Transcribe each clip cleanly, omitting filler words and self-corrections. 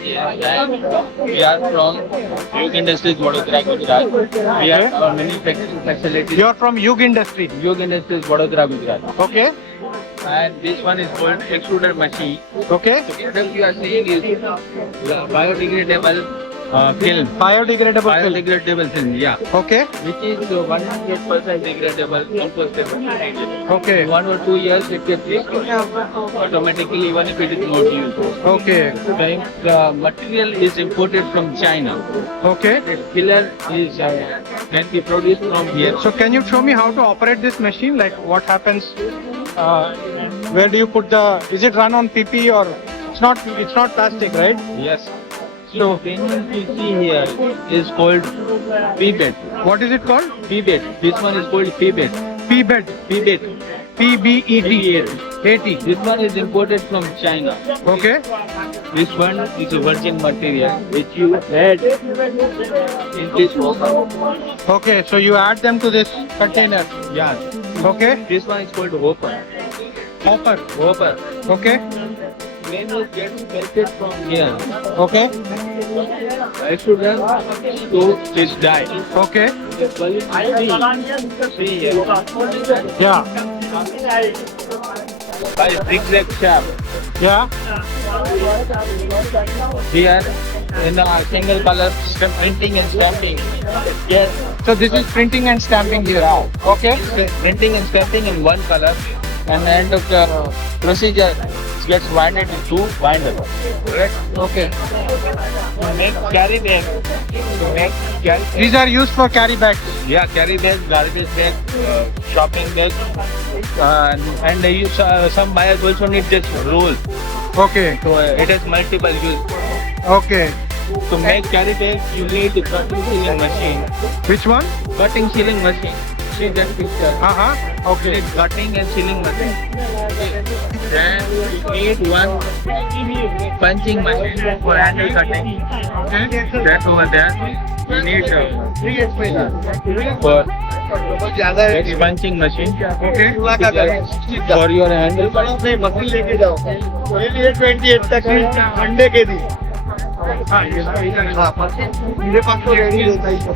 We are from Yug Industries, Vadodara, Gujarat. We have our manufacturing facilities. You're from Yug Industry. Yug Industries, Vadodara, Gujarat. Okay. And this one is called extruder machine. Okay. The product you are seeing is biodegradable film. Biodegradable film, yeah. Okay. Which is 100% degradable, compostable. Okay. 1 or 2 years it gets destroyed automatically even if it is not used. Okay. The material is imported from China. Okay. The filler is can be produced from here. So can you show me how to operate this machine? Like what happens? Where do you put the? Is it run on PP or? It's not plastic, right? Yes. So when you see here is called P-bed. What is it called? P-bed. This one is called P-bed. P-bed. P-bed. P-B-E-D. This one is imported from China. Okay. This one is a virgin material which you add in this hopper. Okay. So you add them to this container. Yeah. Okay. This one is called hopper. Hopper. Hopper. Okay. When it gets melted from here, Okay. extruder to this die. Okay. See here. Yeah. By zigzag shaft. Yeah. Here in a single color printing and stamping. Yes. So this is printing and stamping here. Okay. Printing and stamping in one color, and the end of the procedure gets winded into winder. Correct? Okay. To make carry bag. To make carry bag. These are used for carry bags. Yeah, carry bag, garbage bag, shopping bag, and they use some buyers also need this roll. Okay. So it has multiple use. Okay. To make carry bag, you need the cutting sealing machine. Which one? Cutting sealing machine. See that picture. Okay. It's cutting and sealing machine. Then you need one punching machine for handle cutting. That over there. You need for next punching machine. Okay. For your handle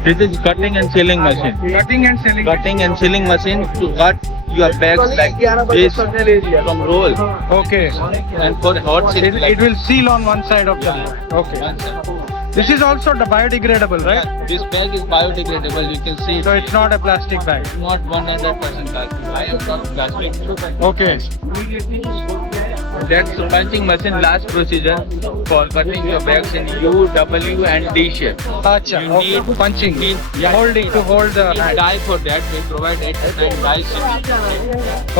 This is cutting and sealing machine. Cutting and selling. Cutting and sealing machine to cut your bags like this from roll. Okay. And for hot sealing, It will seal on one side of the. Okay. This is also the biodegradable, right? yeah, this bag is biodegradable. You can see So it's not a plastic bag. not 100% plastic. I am not plastic. Okay. That's the punching machine last procedure for cutting your bags in U, W and D shape. Acha. You Okay. need- Punching. Yeah. Holding to hold the. We die for that. We provide 8 to 9 dies.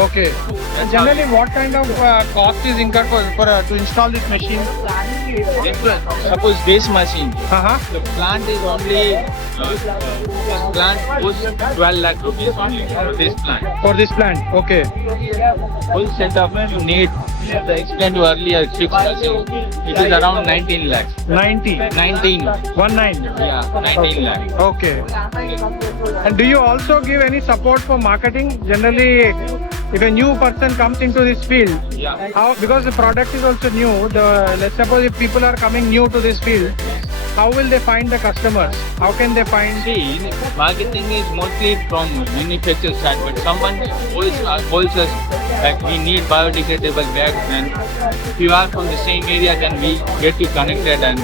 Okay. And generally, what kind of cost is incurred to install this machine? Different. Suppose this machine, Uh-huh. the plant is only, this plant costs 12 lakh rupees only for this plant. For this plant. Okay. Full setup you need, as I explained you earlier, 6 machines. It is around 19 lakhs. 90. 19. 19. Yeah, 19 lakhs. Okay. And do you also give any support for marketing? Generally, if a new person comes into this field, Yeah. how, because the product is also new, let's suppose if people are coming new to this field, how will they find the customers? How can they find? See, marketing is mostly from manufacturer side, but someone calls us that we need biodegradable bags, and if you are from the same area, then we get you connected, and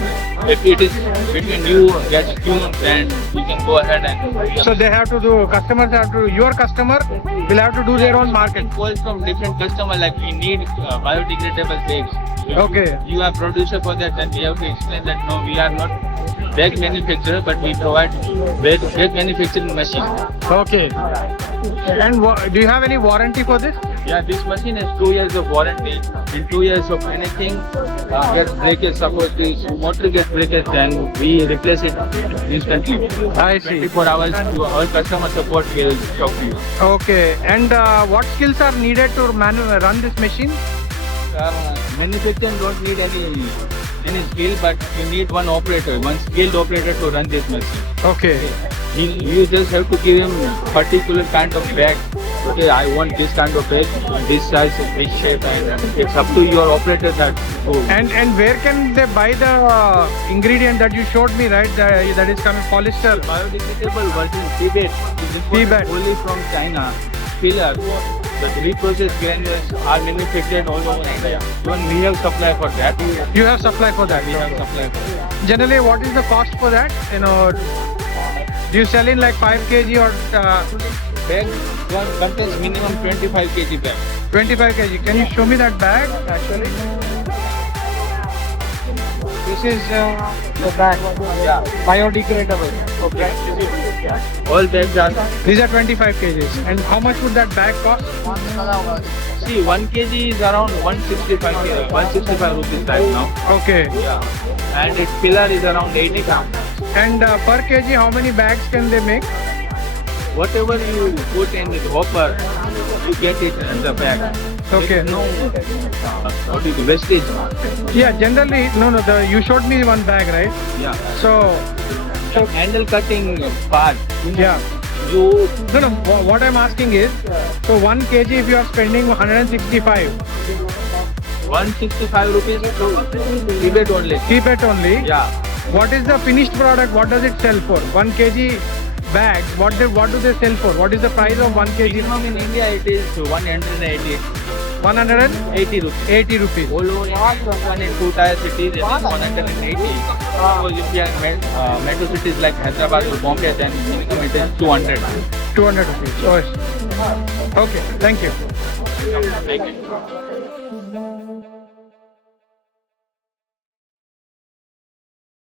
if it is between you, that's you, then you can go ahead and. So they have to do, customers have to, your customer will have to do their own market. Calls from different customers like we need biodegradable bags. If Okay. you are producer for that, then we have to explain that no, we are not bag manufacturer, but we provide bag manufacturing machine. Okay. And do you have any warranty for this? Yeah, this machine has 2 years of warranty. In 2 years of anything gets breakage, suppose this motor gets breakage, then we replace it instantly. I see. 24 hours to our customer support will talk to you. Okay. And what skills are needed to run this machine? Manufacturing don't need any skill, but you need one operator, one skilled operator to run this machine. Okay. You just have to give him particular kind of bag okay, I want this kind of bag, this size, this shape, and it's up to your operator that. And where can they buy the ingredient that you showed me, right? That is coming polyester. Biodegradable version Tibet is imported only from China. Filler, the reprocessed granules are manufactured all over India. Even we have supply for that. You have supply for that. We have supply for that. Generally, what is the cost for that? You know, do you sell in like 5 kg or Bag one contains minimum 25 kg bag. 25 kg? Can you show me that bag actually? This is the bag. Yeah. Biodegradable. Okay. All bags are. These are 25 kgs. And how much would that bag cost? See, 1 kg is around 165 kg, 165 rupees right now. Okay. Yeah. And its filler is around 80 grams. And per kg, how many bags can they make? Whatever you put in the hopper, you get it in the bag. Okay. No, what is the wastage? Yeah, generally, no, you showed me one bag, right? Yeah. So, Handle cutting part. yeah. You No, what I'm asking is, so 1 kg if you are spending 165, 165 rupees to Tibet only. keep it only. Yeah. What is the finished product? What does it sell for? 1 kg bag, what do they sell for? What is the price of 1 kg? Minimum in India it is 180. 180 rupees. 80 rupees. All over India, 1 and 2 tier cities, it is 180. Because if you are in metro cities like Hyderabad or Bombay, then minimum it is 200. 200 rupees. Oh, okay, thank you. Thank you.